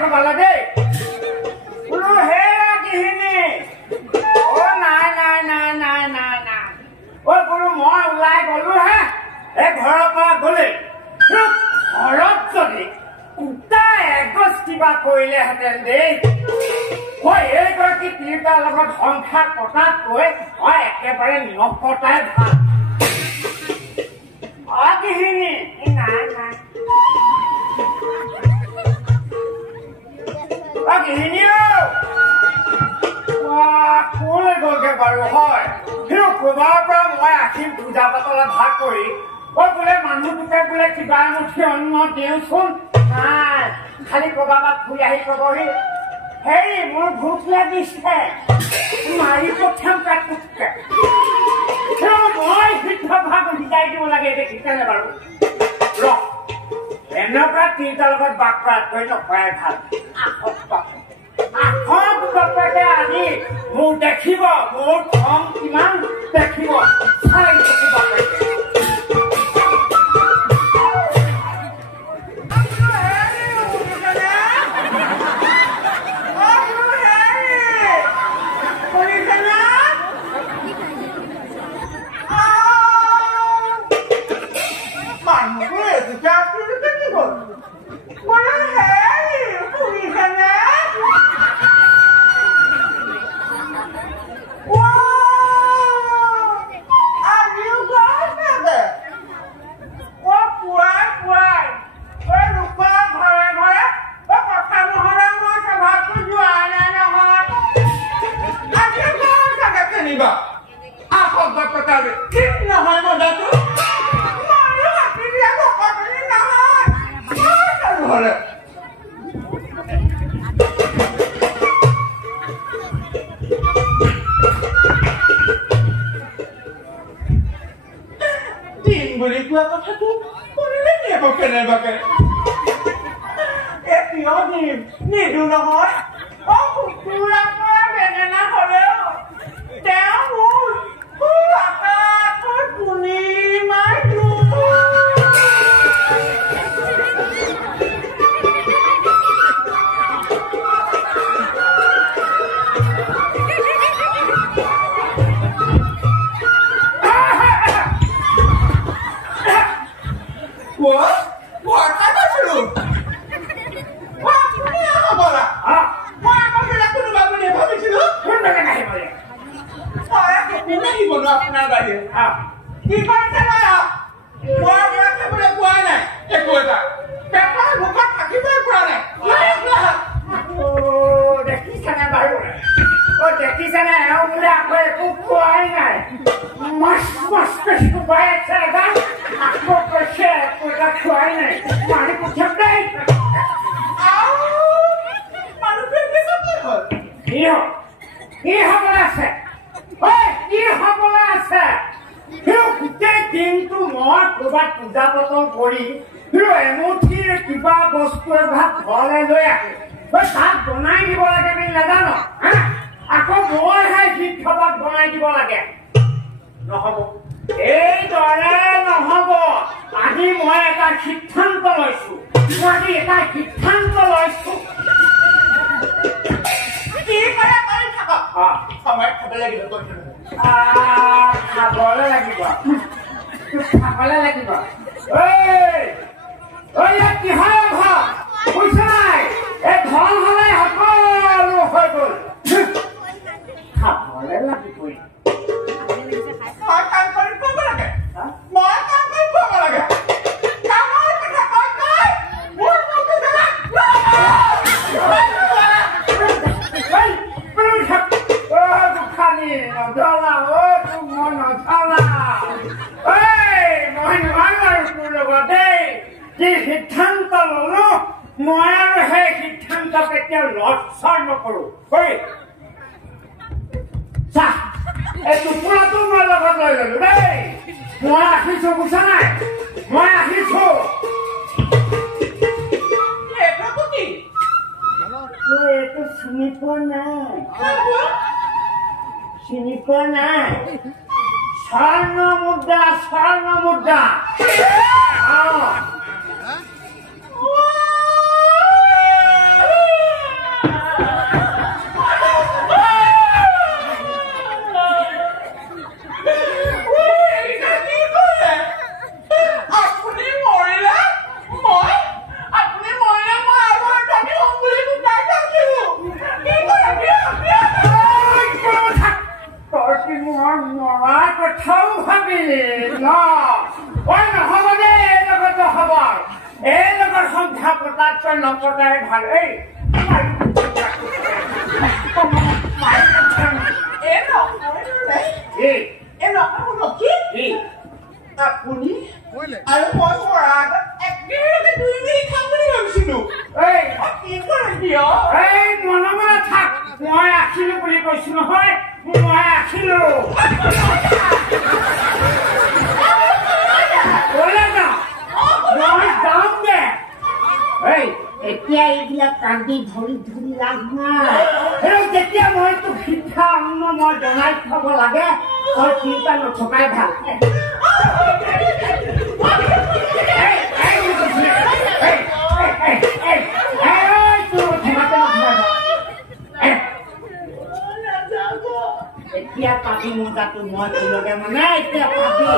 কবালা দেই বোলো হেৰা কিহিনী অ নাই নাই নাই নাই নাই নাই ঐ বোলো মই ওলাই গলো হে এই ঘৰৰ পৰা গলে ঘৰত যদি কুটা এগছ কিবা কৰিলেহেঁতেন দেই মই এইগৰাকী তিনিটাৰ লগত সংসাৰ পতাতকৈ মই একেবাৰে নপতাই ভাল অগিহিনী নাই নাই অগিহিনী কলৈ গলগে বাৰু হয় কিন্তু ক'ৰবাৰ পৰা মই আহিম পূজা পাতলত ভাগ কৰি বোলে মানুহটোকে বোলে কিবা এমুঠি অন্ন দিওঁচোন নাই খালি ক'ৰবাৰ পৰা ফুৰি আহি ক'বহি হেৰি মোৰ ভোক লাগিছে মাৰি পঠিয়াম কাটুককে মই সিদ্ধ ভাগ শিকাই দিব লাগে দেখিছেনে বাৰু ৰ এনেকুৱা তিনিটাৰ লগত বাক কৰাতকৈ নকৰাই ভাল আহক বাপেকে আজি মোক দেখিব মোৰ খং কিমান দেখিব চাই থাকিব Sarna Mudda. Oh. কথাও ভাবিলি ন ঐ নহ'ব দে এই লগত নহ'ব এই লগত সংখ্যা পতাতকৈ নপতাই ভাল এই আপুনি আৰু মই পৰা একেলগে দুই মিনিট খাম বুলি ভাবিছিলো এই মনে থাক মই আছিলো বুলি কৈছো নহয় মই আছিলো ওলাই যা মই যাম দে এই এতিয়া এইবিলাক কান্দি ধৰি ধৰি লাভ নাই যেতিয়া মই তোক শিক্ষা অন্ন মই জনাই থব লাগে তই চিন্তা নথকাই ভাল এতিয়া পাতি মোটাটো মই তোলকে মানে এতিয়া পাতি